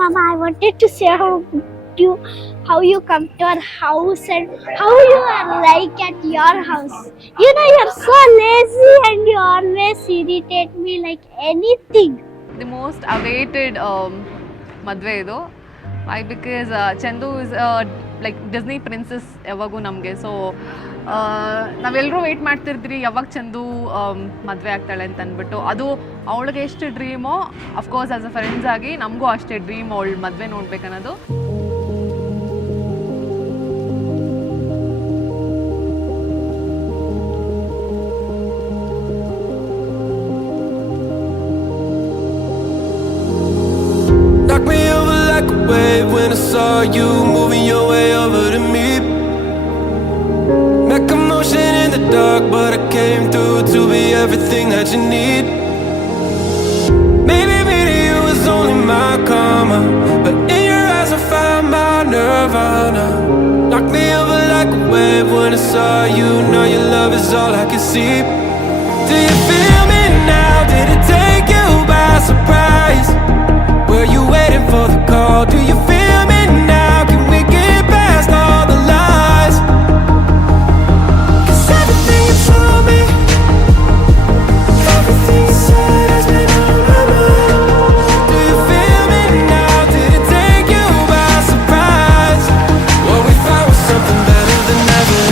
Mama, I wanted to say how you come to our house and how you are like at your house. You know, you're so lazy and you always irritate me like anything. The most awaited ಮದುವೆ ಇದು. Why because Chandu is like Disney princess ಯಾವಾಗೂ ನಮಗೆ. So ನಾವೆಲ್ಲರೂ weight ಮಾಡ್ತಿರ್ತೀರಿ ಯಾವಾಗ ಚಂದು ಮದುವೆ ಆಗ್ತಾಳೆ ಅಂತ ಅಂದ್ಬಿಟ್ಟು. ಅದು ಅವಳಿಗೆ ಎಷ್ಟು ಡ್ರೀಮೋ ಅಫ್ಕೋರ್ಸ್ ಆಸ್ ಅ ಫ್ರೆಂಡ್ಸ್ ಆಗಿ ನಮಗೂ ಅಷ್ಟೇ ಡ್ರೀಮ್ ಅವಳು ಮದುವೆ ನೋಡ್ಬೇಕನ್ನೋದು. When I saw you moving your way over to me, met commotion in the dark, but I came through to be everything that you need. Maybe meeting you was only my karma, but in your eyes I found my nirvana. Knocked me over like a wave when I saw you. Now your love is all I can see. Do you feel me now? Did it take you by surprise? Were you waiting for the call? Do you feel me now? Can we get past all the lies? 'Cause everything you told me, everything you said has been on my mind. Do you feel me now? Did it take you by surprise? What we found was something better than ever.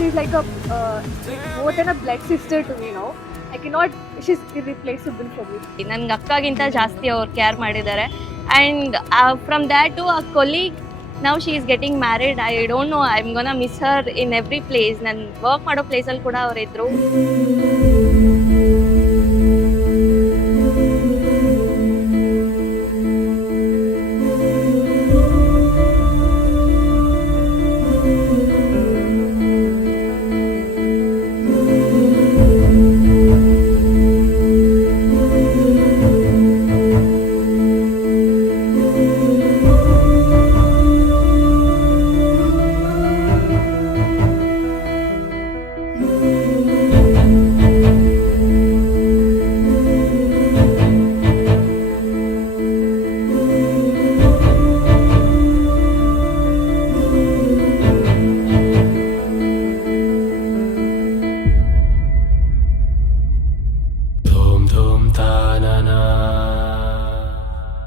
She's like more than a blood sister to me now. I cannot, she's irreplaceable for me. ನನ್ಗೆ ಅಕ್ಕಗಿಂತ ಜಾಸ್ತಿ ಅವ್ರು care ಮಾಡಿದ್ದಾರೆ. And from that to a colleague, now she is getting married. I don't know, I am gonna miss her in every place. ನಾನು work ಮಾಡೋ ಪ್ಲೇಸಲ್ಲಿ ಕೂಡ ಅವರಿದ್ರು.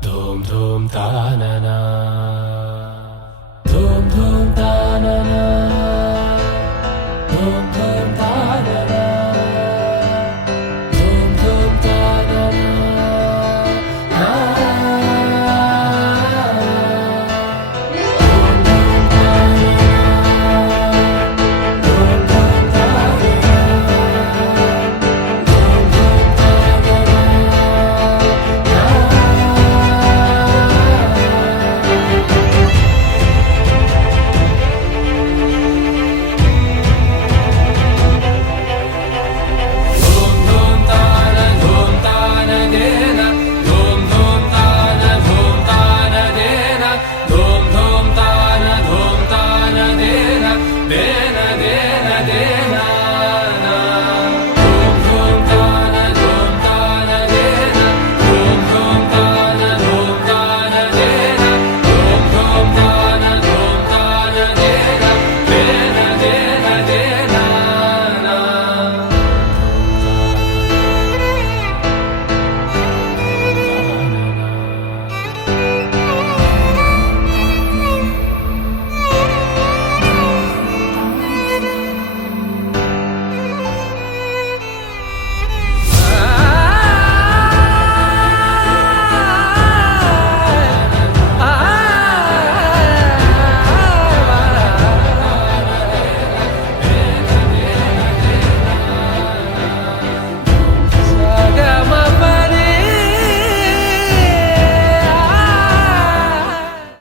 Dhum dhum ta na na.